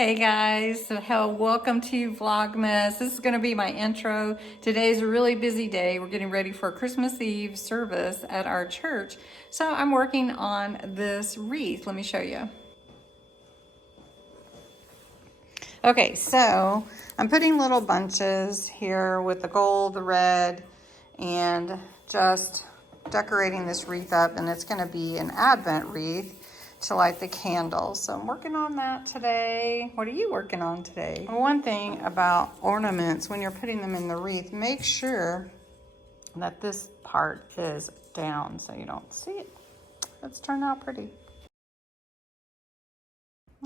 Hey guys, welcome to Vlogmas. This is going to be my intro. Today's a really busy day. We're getting ready for Christmas Eve service at our church. So I'm working on this wreath. Let me show you. Okay, so I'm putting little bunches here with the gold, the red, and just decorating this wreath up, and it's going to be an Advent wreath to light the candles. So I'm working on that today. What are you working on today? One thing about ornaments, when you're putting them in the wreath, make sure that this part is down so you don't see it. It's turned out pretty.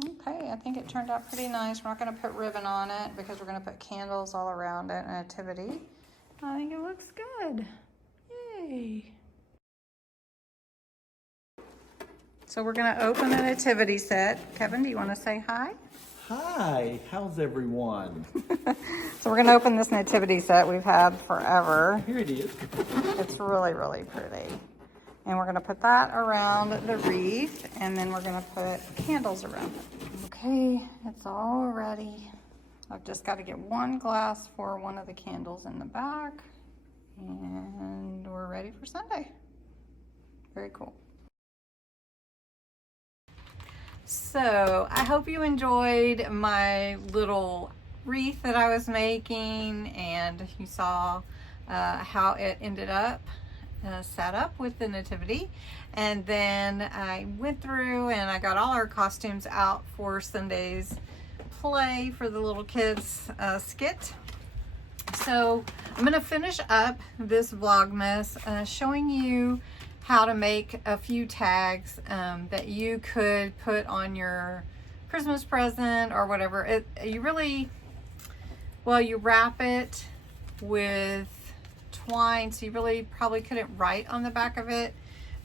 Okay, I think it turned out pretty nice. We're not going to put ribbon on it because we're going to put candles all around it, nativity. I think it looks good. Yay. So we're going to open the nativity set. Kevin, do you want to say hi? Hi, how's everyone? So we're going to open this nativity set we've had forever. Here it is. It's really, really pretty. And we're going to put that around the wreath, and then we're going to put candles around it. Okay, it's all ready. I've just got to get one glass for one of the candles in the back, and we're ready for Sunday. Very cool. So I hope you enjoyed my little wreath that I was making, and you saw how it ended up set up with the nativity. And then I went through and I got all our costumes out for Sunday's play for the little kids skit. So I'm gonna finish up this Vlogmas showing you how to make a few tags that you could put on your Christmas present or whatever. You wrap it with twine, so you really probably couldn't write on the back of it,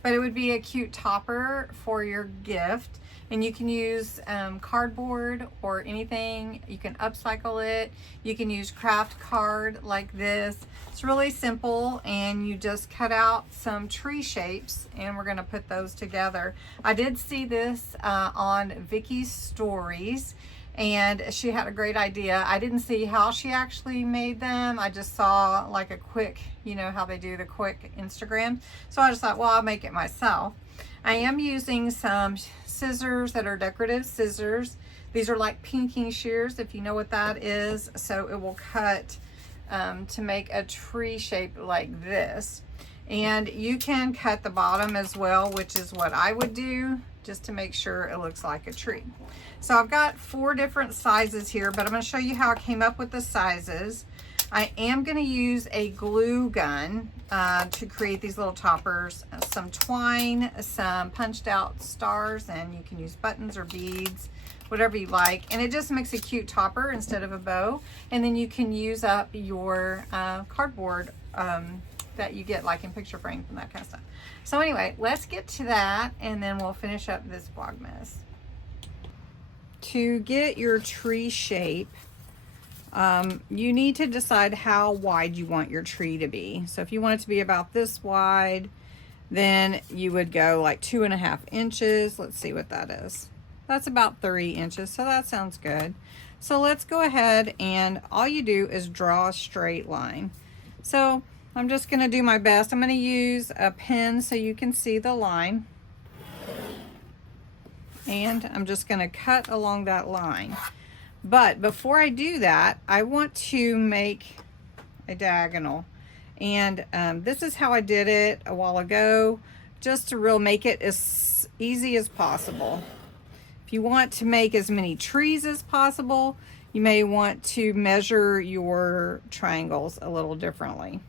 but it would be a cute topper for your gift. And you can use cardboard or anything. You can upcycle it. You can use craft card like this. It's really simple, and you just cut out some tree shapes, and we're gonna put those together. I did see this on Vicky's stories, and she had a great idea. I didn't see how she actually made them. I just saw like a quick, you know how they do the quick Instagram. So I just thought, well, I'll make it myself. I am using some scissors that are decorative scissors. These are like pinking shears, if you know what that is. So it will cut to make a tree shape like this. And you can cut the bottom as well, which is what I would do, just to make sure it looks like a tree. So I've got 4 different sizes here, but I'm going to show you how I came up with the sizes. I am going to use a glue gun to create these little toppers, some twine, some punched out stars, and you can use buttons or beads, whatever you like. And it just makes a cute topper instead of a bow. And then you can use up your cardboard that you get like in picture frames and that kind of stuff. So anyway, let's get to that, and then we'll finish up this Vlogmas. To get your tree shape, you need to decide how wide you want your tree to be. So if you want it to be about this wide, then you would go like 2.5 inches. Let's see what that is. That's about 3 inches, so that sounds good. So let's go ahead, and all you do is draw a straight line. So I'm just going to do my best. I'm going to use a pen so you can see the line. And I'm just going to cut along that line. But before I do that, I want to make a diagonal. And this is how I did it a while ago, just to make it as easy as possible. If you want to make as many trees as possible, you may want to measure your triangles a little differently.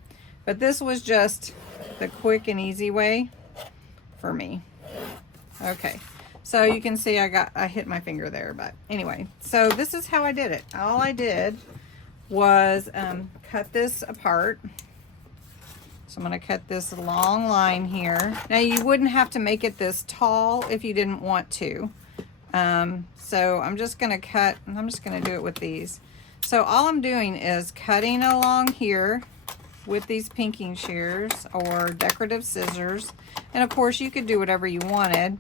But this was just the quick and easy way for me. Okay. So you can see I hit my finger there, but anyway, so this is how I did it. All I did was cut this apart. So I'm going to cut this long line here. Now you wouldn't have to make it this tall if you didn't want to. So I'm just going to cut, and I'm just going to do it with these. So all I'm doing is cutting along here with these pinking shears or decorative scissors. And of course you could do whatever you wanted.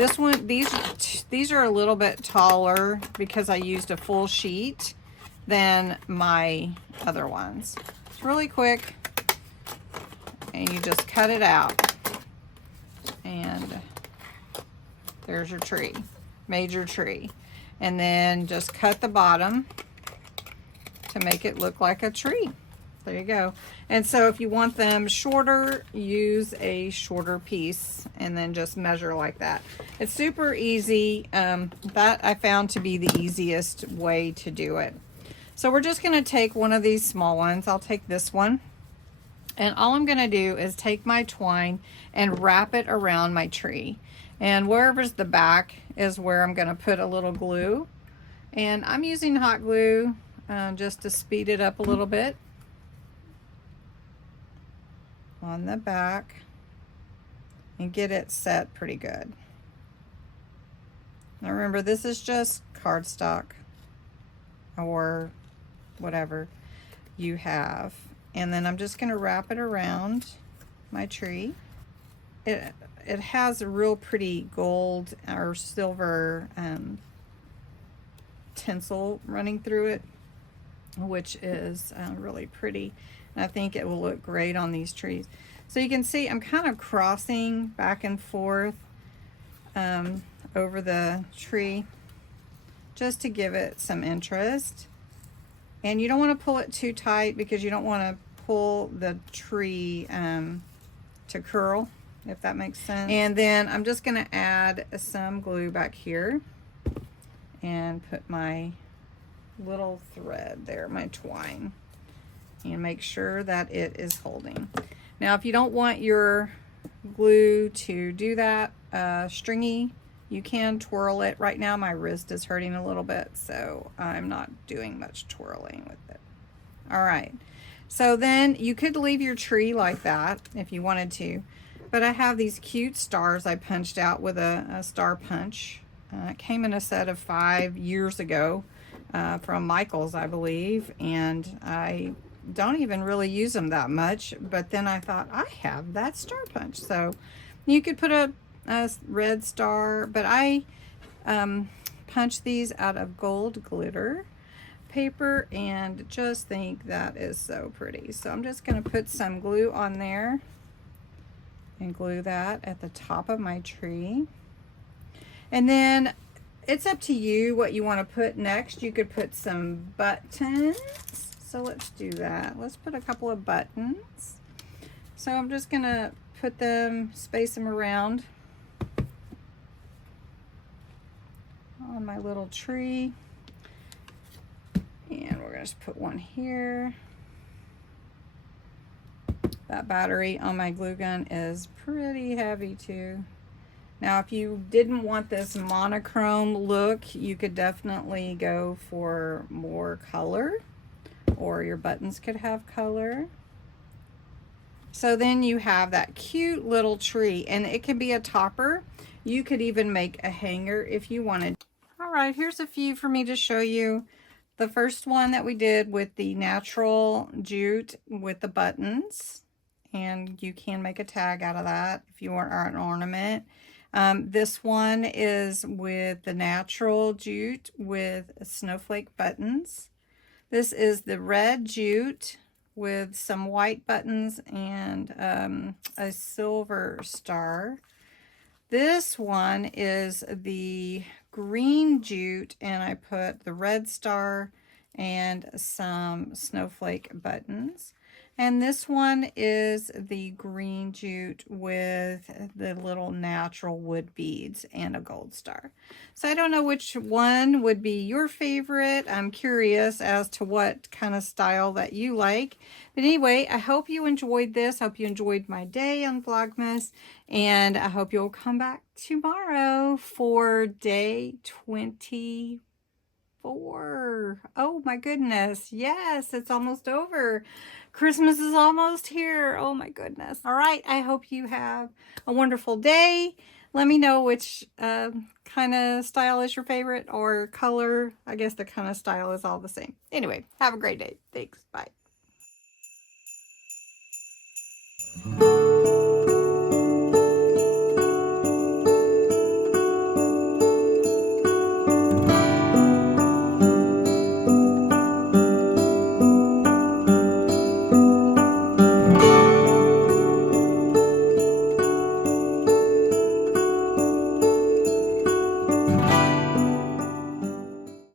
This one, these are a little bit taller because I used a full sheet than my other ones. It's really quick, and you just cut it out, and there's your tree, major tree. And then just cut the bottom to make it look like a tree. There you go. And so if you want them shorter, use a shorter piece and then just measure like that. It's super easy. That I found to be the easiest way to do it. So we're just going to take one of these small ones. I'll take this one. And all I'm going to do is take my twine and wrap it around my tree. And wherever's the back is where I'm going to put a little glue. And I'm using hot glue just to speed it up a little bit on the back and get it set pretty good. Now remember, this is just cardstock or whatever you have. And then I'm just going to wrap it around my tree. It has a real pretty gold or silver tinsel running through it, which is really pretty. And I think it will look great on these trees. So you can see I'm kind of crossing back and forth over the tree just to give it some interest. And you don't want to pull it too tight because you don't want to pull the tree to curl, if that makes sense. And then I'm just going to add some glue back here and put my little thread there, my twine, and make sure that it is holding. Now if you don't want your glue to do that stringy, you can twirl it. Right now my wrist is hurting a little bit, so I'm not doing much twirling with it. All right, so then you could leave your tree like that if you wanted to, but I have these cute stars I punched out with a star punch. It came in a set of 5 years ago from Michael's, I believe, and I don't even really use them that much, but then I thought I have that star punch, so you could put a red star, but I punched these out of gold glitter paper and just think that is so pretty. So I'm just going to put some glue on there and glue that at the top of my tree. And then it's up to you what you want to put next. You could put some buttons. So let's do that. Let's put a couple of buttons. So I'm just going to put them, space them around on my little tree. And we're going to just put one here. That battery on my glue gun is pretty heavy too. Now if you didn't want this monochrome look, you could definitely go for more color, or your buttons could have color. So then you have that cute little tree, and it can be a topper. You could even make a hanger if you wanted. All right, here's a few for me to show you. The first one that we did with the natural jute with the buttons, and you can make a tag out of that if you want an ornament. This one is with the natural jute with snowflake buttons. This is the red jute with some white buttons and a silver star. This one is the green jute, and I put the red star and some snowflake buttons. And this one is the green jute with the little natural wood beads and a gold star. So I don't know which one would be your favorite. I'm curious as to what kind of style that you like. But anyway, I hope you enjoyed this. I hope you enjoyed my day on Vlogmas. And I hope you'll come back tomorrow for day 24. Oh my goodness. Yes, it's almost over. Christmas is almost here. Oh my goodness. All right. I hope you have a wonderful day. Let me know which kind of style is your favorite, or color. I guess the kind of style is all the same. Anyway, have a great day. Thanks. Bye.